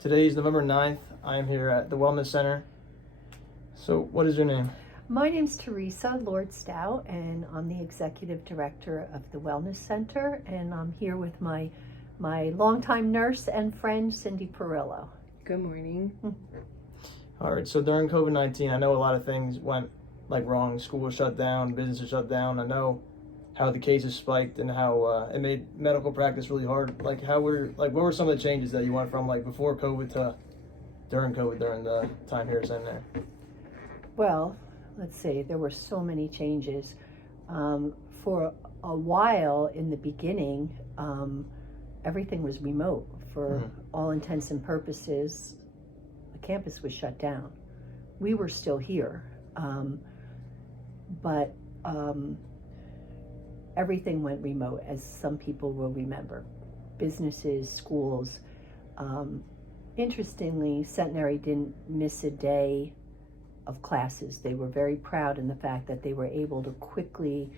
Today is November 9th. I am here at the Wellness Center. So what is your name? My name's Teresa Lord Stout, and I'm the Executive Director of the Wellness Center, and I'm here with my longtime nurse and friend, Cindy Perillo. Good morning. All right, so during COVID-19, I know a lot of things went wrong. School was shut down, businesses shut down. I know how the cases spiked and how it made medical practice really hard. What were some of the changes that you went from before COVID to during COVID during the time here at Center? Well, let's see, there were so many changes. For a while in the beginning, everything was remote. For all intents and purposes, the campus was shut down. We were still here, but everything went remote, as some people will remember. Businesses, schools. Interestingly, Centenary didn't miss a day of classes. They were very proud in the fact that they were able to quickly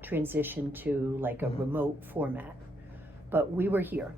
transition to a remote format. But we were here.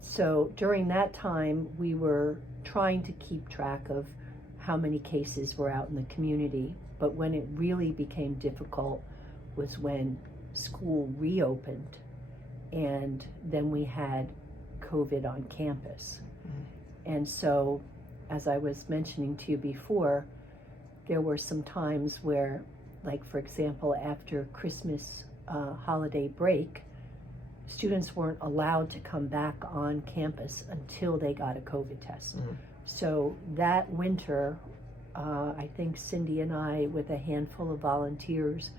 So during that time, we were trying to keep track of how many cases were out in the community. But when it really became difficult was when school reopened, and then we had COVID on campus. And so, as I was mentioning to you before, there were some times where, for example, after Christmas holiday break, students weren't allowed to come back on campus until they got a COVID test. So that winter, I think Cindy and I, with a handful of volunteers,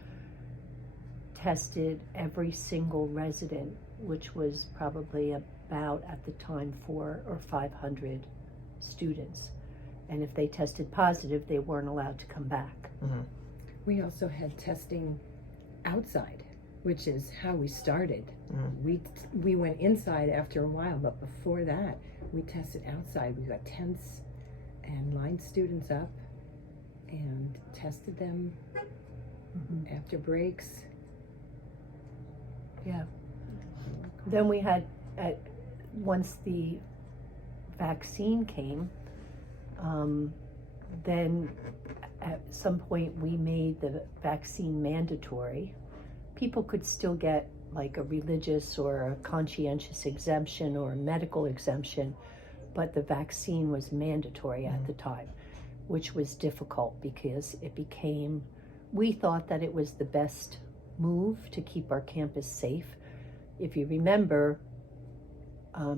tested every single resident, which was probably about, at the time, 400 or 500 students. And if they tested positive, they weren't allowed to come back. We also had testing outside, which is how we started. We went inside after a while, but before that, we tested outside. We got tents and lined students up and tested them after breaks. Yeah. Then we had, once the vaccine came, then at some point we made the vaccine mandatory. People could still get a religious or a conscientious exemption or a medical exemption, but the vaccine was mandatory at the time, which was difficult because we thought that it was the best move to keep our campus safe. If you remember,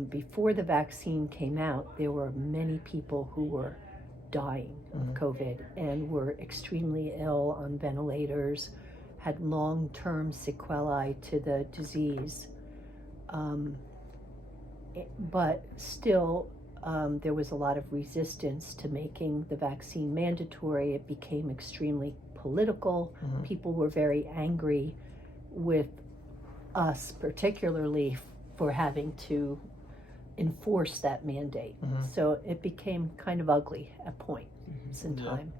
before the vaccine came out, there were many people who were dying of COVID and were extremely ill on ventilators, had long-term sequelae to the disease. But still, there was a lot of resistance to making the vaccine mandatory. It became extremely political. People were very angry with us, particularly for having to enforce that mandate. So it became kind of ugly at points in time.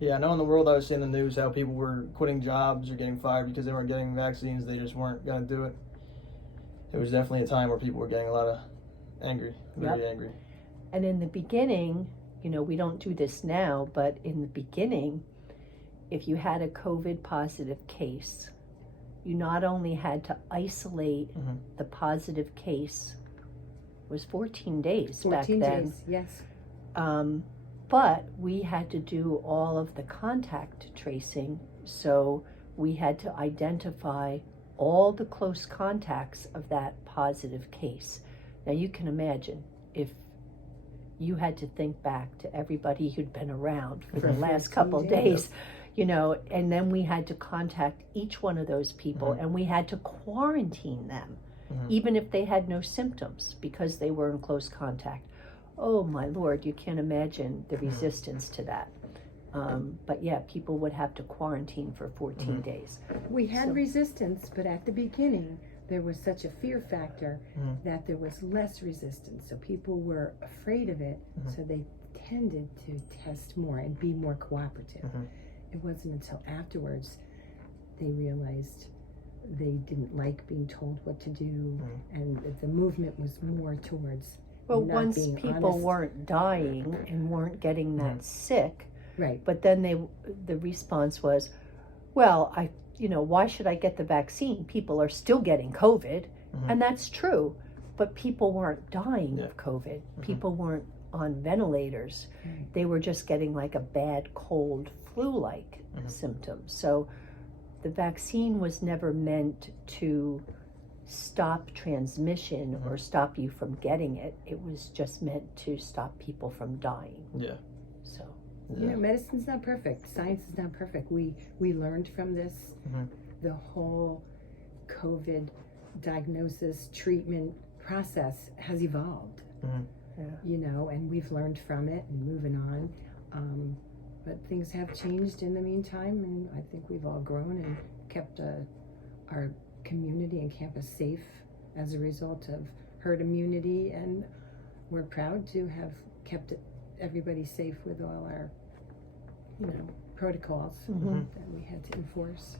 Yeah, I know in the world I was seeing the news how people were quitting jobs or getting fired because they weren't getting vaccines. They just weren't going to do it. It was definitely a time where people were getting a lot of angry, very angry. And in the beginning, we don't do this now, but in the beginning, if you had a COVID positive case, you not only had to isolate the positive case, it was 14 days back then. 14 days, yes. But we had to do all of the contact tracing, so we had to identify all the close contacts of that positive case. Now you can imagine if you had to think back to everybody who'd been around for the last couple of days, and then we had to contact each one of those people and we had to quarantine them, even if they had no symptoms, because they were in close contact. Oh my Lord, you can't imagine the resistance to that. But yeah, people would have to quarantine for 14 days. We had resistance, but at the beginning, there was such a fear factor that there was less resistance. So people were afraid of it, so they tended to test more and be more cooperative. It wasn't until afterwards they realized they didn't like being told what to do, and the movement was more towards Well, not once being people honest. weren't dying and weren't getting that sick, Right. but then the response was, well, why should I get the vaccine? People are still getting COVID, and that's true, but people weren't dying of COVID. People weren't on ventilators. Right. They were just getting like a bad cold, flu-like symptoms. So the vaccine was never meant to stop transmission or stop you from getting it. It was just meant to stop people from dying. Yeah. So. You know, medicine's not perfect. Science is not perfect. We learned from this. The whole COVID diagnosis treatment process has evolved. Yeah. You know, and we've learned from it and moving on. But things have changed in the meantime, and I think we've all grown and kept our community and campus safe as a result of herd immunity, and we're proud to have kept everybody safe with all our, protocols that we had to enforce.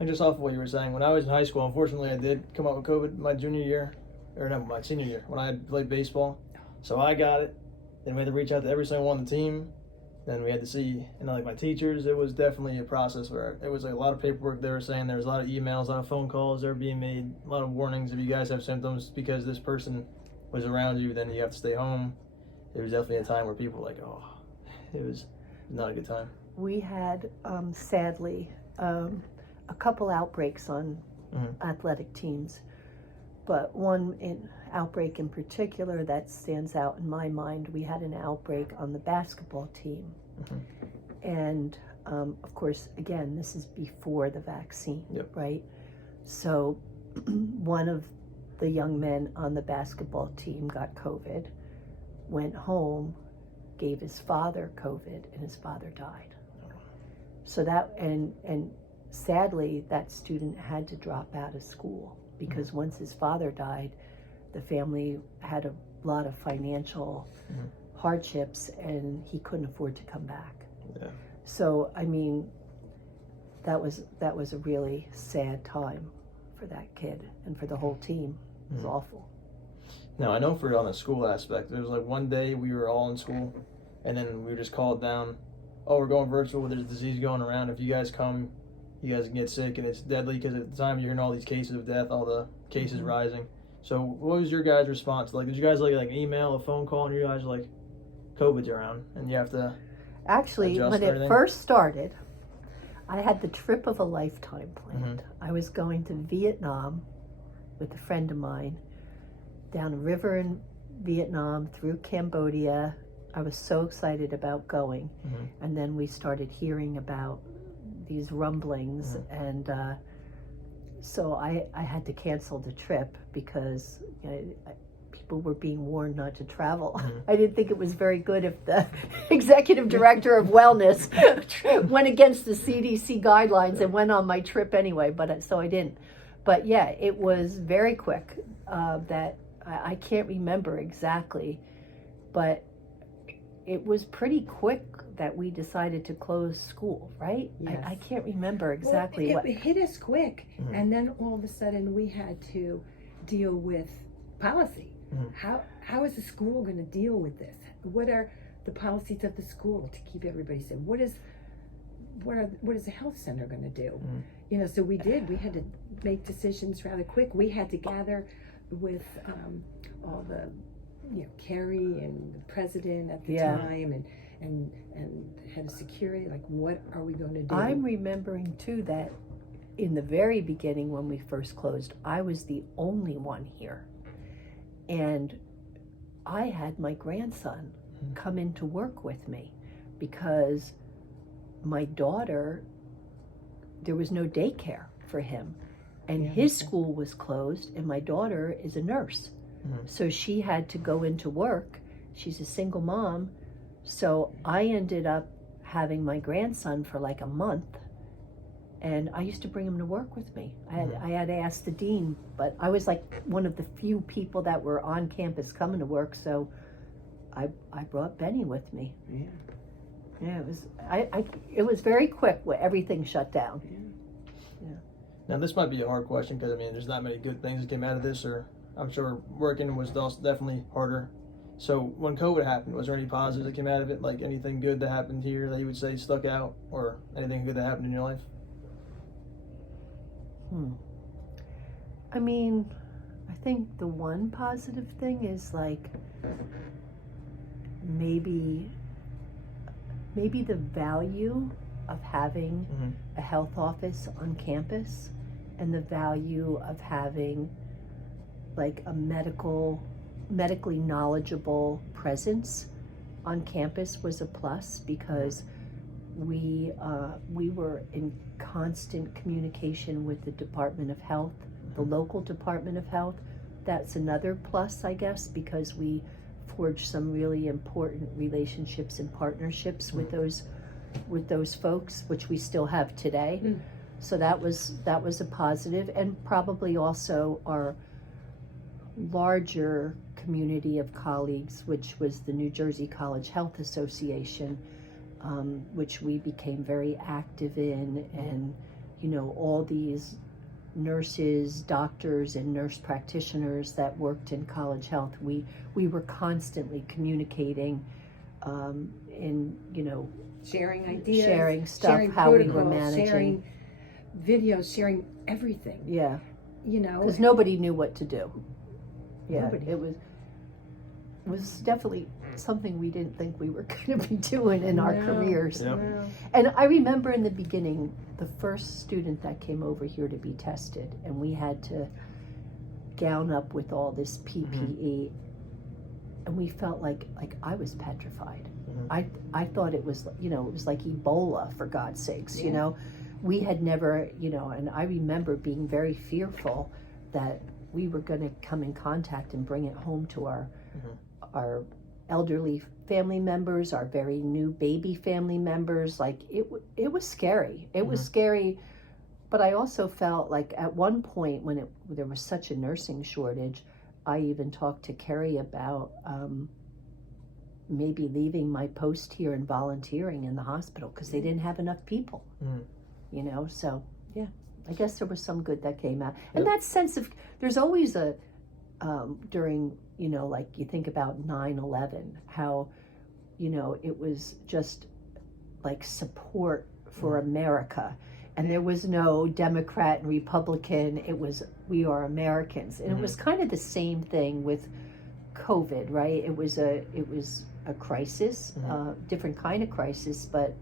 And just off of what you were saying, when I was in high school, unfortunately, I did come out with COVID my junior year, or no, my senior year, when I had played baseball. So I got it. Then we had to reach out to every single one on the team. Then we had to see, like my teachers. It was definitely a process where it was like a lot of paperwork. They were saying there was a lot of emails, a lot of phone calls. They were being made, a lot of warnings. If you guys have symptoms because this person was around you, then you have to stay home. It was definitely a time where people were like, oh, it was not a good time. We had, sadly, a couple outbreaks on athletic teams, but one outbreak in particular that stands out in my mind. We had an outbreak on the basketball team, and of course, again, this is before the vaccine, right? So one of the young men on the basketball team got COVID, went home, gave his father COVID, and his father died. So that, and sadly, that student had to drop out of school because once his father died, the family had a lot of financial hardships, and he couldn't afford to come back. Yeah. So, I mean, that was a really sad time for that kid and for the whole team. It was awful. Now, I know on the school aspect, there was like one day we were all in school, and then we were just called down, oh, we're going virtual, there's a disease going around. If you guys come, you guys can get sick, and it's deadly, because at the time you're hearing all these cases of death, all the cases rising. So what was your guys' response? Like, did you guys like an email, a phone call, and you guys like, COVID's around, and you have to Actually, when it first started, I had the trip of a lifetime planned. I was going to Vietnam with a friend of mine, down a river in Vietnam, through Cambodia. I was so excited about going. And then we started hearing about these rumblings, and so I had to cancel the trip because people were being warned not to travel. I didn't think it was very good if the executive director of wellness went against the CDC guidelines and went on my trip anyway, so I didn't. But yeah, it was very quick. That I can't remember exactly, but it was pretty quick that we decided to close school, right? Yes. I can't remember exactly it hit us quick, and then all of a sudden we had to deal with policy. How is the school going to deal with this? What are the policies of the school to keep everybody safe? What is the health center going to do? So we had to make decisions rather quick. We had to gather with all the Kerry and the president at the time, and head of security, like, what are we going to do? I'm remembering too that in the very beginning when we first closed, I was the only one here, and I had my grandson come in to work with me because my daughter, there was no daycare for him, and his school was closed, and my daughter is a nurse. So she had to go into work. She's a single mom. So I ended up having my grandson for like a month, and I used to bring him to work with me. I had asked the dean, but I was like one of the few people that were on campus coming to work, so I brought Benny with me. Yeah, it was very quick when everything shut down. Now, this might be a hard question because, I mean, there's not many good things that came out of this, or I'm sure working was also definitely harder. So when COVID happened, was there any positives that came out of it? Like anything good that happened here that you would say stuck out, or anything good that happened in your life? I mean, I think the one positive thing is like maybe the value of having a health office on campus, and the value of having like a medically knowledgeable presence on campus was a plus, because we were in constant communication with the Department of Health, the local Department of Health. That's another plus, I guess, because we forged some really important relationships and partnerships with those folks, which we still have today. So that was a positive, and probably also our larger community of colleagues, which was the New Jersey College Health Association, which we became very active in, and all these nurses, doctors, and nurse practitioners that worked in college health, we were constantly communicating, in sharing ideas, sharing stuff, sharing how we were protocols, managing, sharing videos, sharing everything. yeah, You know, because nobody knew what to do. Yeah, Nobody. it was definitely something we didn't think we were going to be doing in our No. careers. Yep. no. And I remember in the beginning, the first student that came over here to be tested, and we had to gown up with all this PPE, and we felt like I was petrified. I thought it was, it was like Ebola, for God's sakes, Yeah. We had never, and I remember being very fearful that we were going to come in contact and bring it home to our elderly family members, our very new baby family members. Like it was scary. It was scary, but I also felt like at one point when there was such a nursing shortage, I even talked to Kerry about maybe leaving my post here and volunteering in the hospital because they didn't have enough people. So yeah, I guess there was some good that came out. And that sense of, there's always a during, like you think about 9/11, how, it was just like support for America. And there was no Democrat and Republican. It was, we are Americans. And it was kind of the same thing with COVID, right? It was a crisis, different kind of crisis, but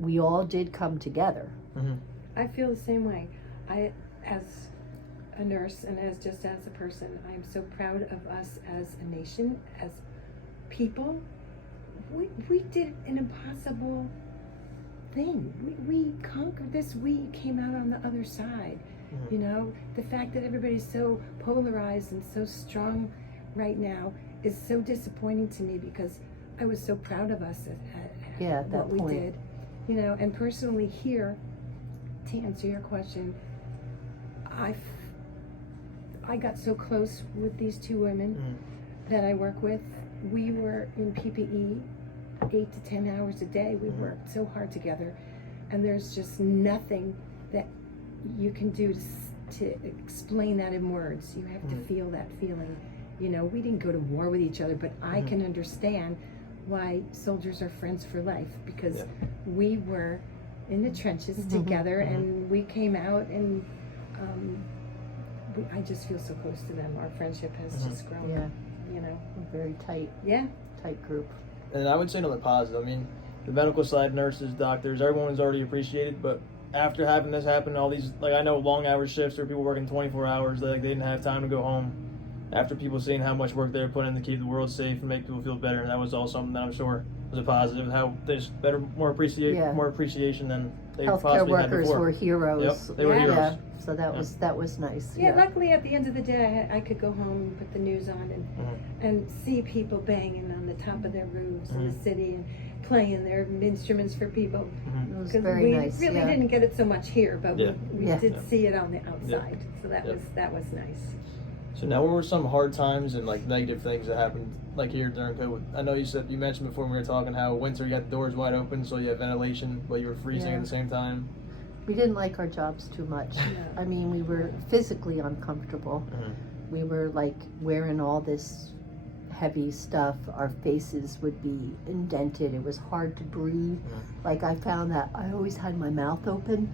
we all did come together. I feel the same way. I, as a nurse and as a person, I am so proud of us as a nation, as people. We did an impossible thing. We conquered this. We came out on the other side. The fact that everybody's so polarized and so strong right now is so disappointing to me, because I was so proud of us at that what we point. did. And personally here, to answer your question, I got so close with these two women that I work with. We were in PPE 8 to 10 hours a day. We worked so hard together, and there's just nothing that you can do to explain that in words. You have to feel that feeling. We didn't go to war with each other, but I can understand why soldiers are friends for life, because we were in the trenches together, and we came out, and I just feel so close to them. Our friendship has just grown. Yeah. We're very tight group. And I would say another positive. I mean, the medical side, nurses, doctors, everyone was already appreciated, but after having this happen, all these, like, I know long hour shifts or people working 24 hours, they didn't have time to go home. After people seeing how much work they were putting in to keep the world safe and make people feel better, and that was all something that I'm sure was a positive. How there's more appreciation than they Healthcare possibly had workers before. were heroes. Yep, they were heroes. Yeah, so that was nice. Yeah, luckily at the end of the day, I could go home and put the news on and see people banging on the top of their roofs in the city and playing their instruments for people. It was 'Cause very we nice. really yeah. didn't get it so much here, but we Yeah. did see it on the outside. So that Yep. was nice. So now, what were some hard times and like negative things that happened like here during COVID? I know you mentioned before when we were talking how winter you got the doors wide open, so you have ventilation, but you were freezing at the same time. We didn't like our jobs too much. No. I mean, we were physically uncomfortable. We were like wearing all this heavy stuff. Our faces would be indented. It was hard to breathe. Like I found that I always had my mouth open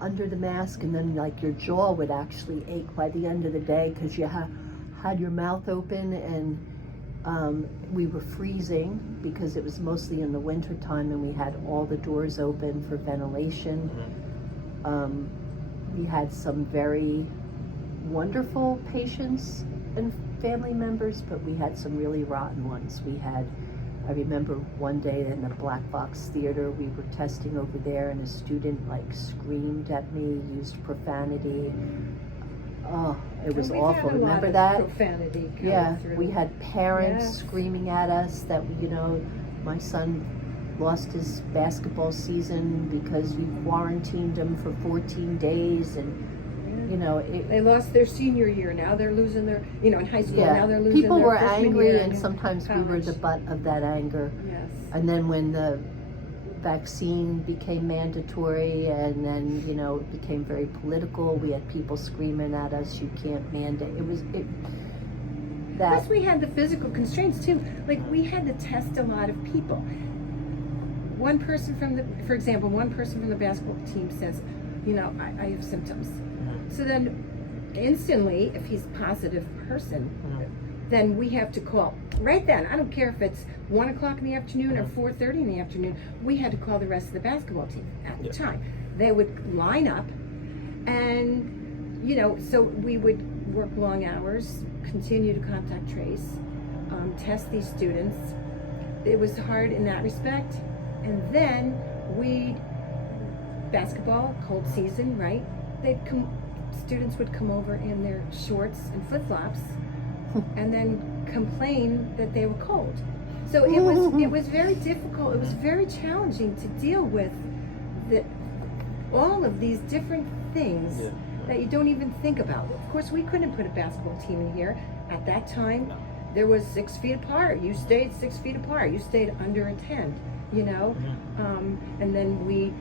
under the mask, and then like your jaw would actually ache by the end of the day because you had your mouth open, and we were freezing because it was mostly in the winter time, and we had all the doors open for ventilation. We had some very wonderful patients and family members, but we had some really rotten ones. I remember one day in the Black Box Theater, we were testing over there, and a student like screamed at me, used profanity. Oh, it was awful. Remember that? Profanity coming Yeah, through. we had parents Yes. screaming at us that, you know, my son lost his basketball season because you quarantined him for 14 days, and you know, They lost their senior year. Now they're losing their, in high school. Now they're losing people their were freshman angry, year and in sometimes we were college. the butt of that anger. Yes. And then when the vaccine became mandatory, and then, you know, it became very political, we had people screaming at us, you can't mandate. Plus we had the physical constraints too. Like we had to test a lot of people. For example, one person from the basketball team says, I have symptoms. So then instantly, if he's a positive person, then we have to call right then. I don't care if it's 1 o'clock in the afternoon or 4:30 in the afternoon. We had to call the rest of the basketball team at the time. They would line up, and so we would work long hours, continue to contact trace, test these students. It was hard in that respect. And then basketball, cold season, right? Students would come over in their shorts and flip-flops and then complain that they were cold. So it was very difficult. It was very challenging to deal with all of these different things that you don't even think about. Of course, we couldn't put a basketball team in here at that time. There was 6 feet apart. You stayed 6 feet apart. You stayed under a tent, and then we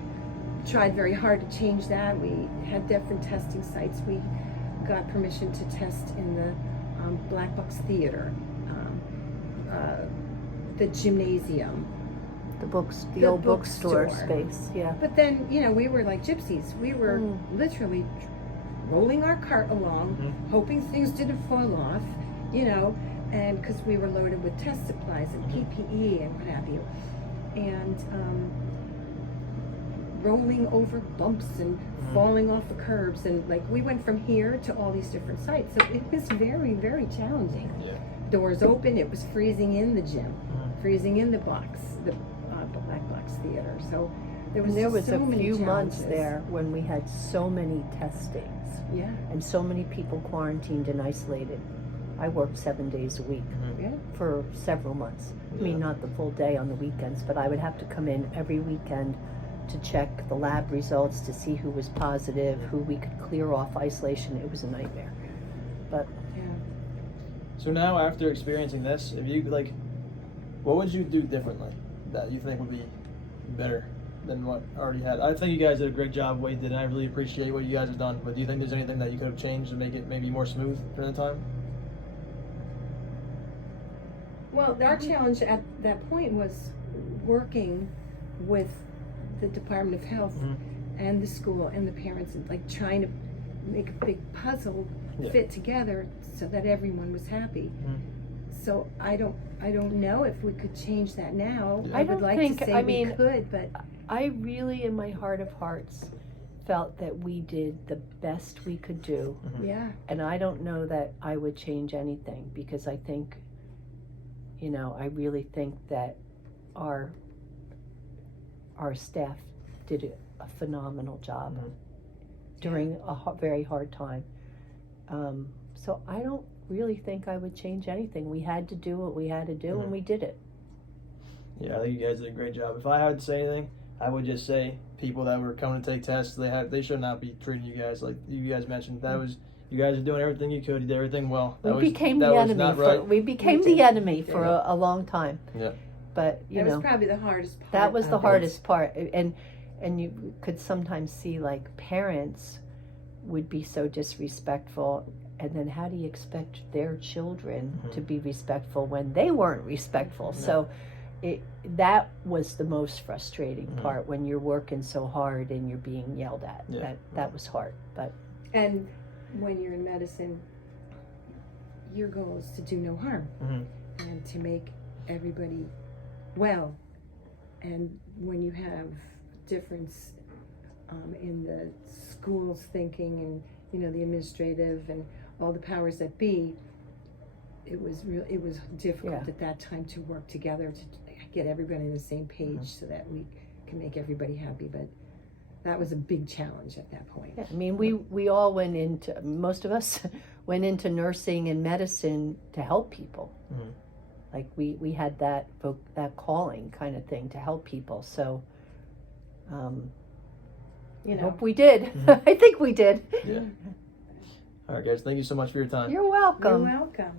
tried very hard to change that. We had different testing sites. We got permission to test in the Black Box Theater, the gymnasium, the old bookstore space. Yeah. But then, we were like gypsies. We were literally rolling our cart along, hoping things didn't fall off, and because we were loaded with test supplies and PPE and what have you. And rolling over bumps and falling off the curbs, and like we went from here to all these different sites, so it was very, very challenging. Doors open, it was freezing in the gym, freezing in the box, the Black Box Theater. So there was so a many few months challenges there when we had so many testings, and so many people quarantined and isolated. I worked 7 days a week for several months. I mean, not the full day on the weekends, but I would have to come in every weekend to check the lab results, to see who was positive, who we could clear off isolation. It was a nightmare. But so now, after experiencing this, if you what would you do differently that you think would be better than what already had? I think you guys did a great job what you did, and I really appreciate what you guys have done. But do you think there's anything that you could have changed to make it maybe more smooth during the time? Well, our challenge at that point was working with the Department of Health and the school and the parents, and like trying to make a big puzzle fit together so that everyone was happy. So I don't know if we could change that now. I don't think, to say we could, but I really, in my heart of hearts, felt that we did the best we could do. And I don't know that I would change anything, because I think, I really think that our staff did a phenomenal job during a very hard time. So I don't really think I would change anything. We had to do what we had to do, and we did it. Yeah, I think you guys did a great job. If I had to say anything, I would just say people that were coming to take tests, they should not be treating you guys like you guys mentioned. You guys are doing everything you could. You did everything well. We became the enemy for a long time. Yeah. But that was probably the hardest part. That was the hardest part, and and you could sometimes see like parents would be so disrespectful, and then how do you expect their children to be respectful when they weren't respectful? So that was the most frustrating part, when you're working so hard and you're being yelled at. That was hard. But and when you're in medicine, your goal is to do no harm and to make everybody well. And when you have difference in the school's thinking, and you know, the administrative and all the powers that be, it was difficult at that time to work together to get everybody on the same page so that we can make everybody happy. But that was a big challenge at that point. I mean, we all went into, most of us went into nursing and medicine to help people. Like we had that calling kind of thing to help people. So, You know, hope we did. I think we did. Yeah. All right, guys. Thank you so much for your time. You're welcome. You're welcome.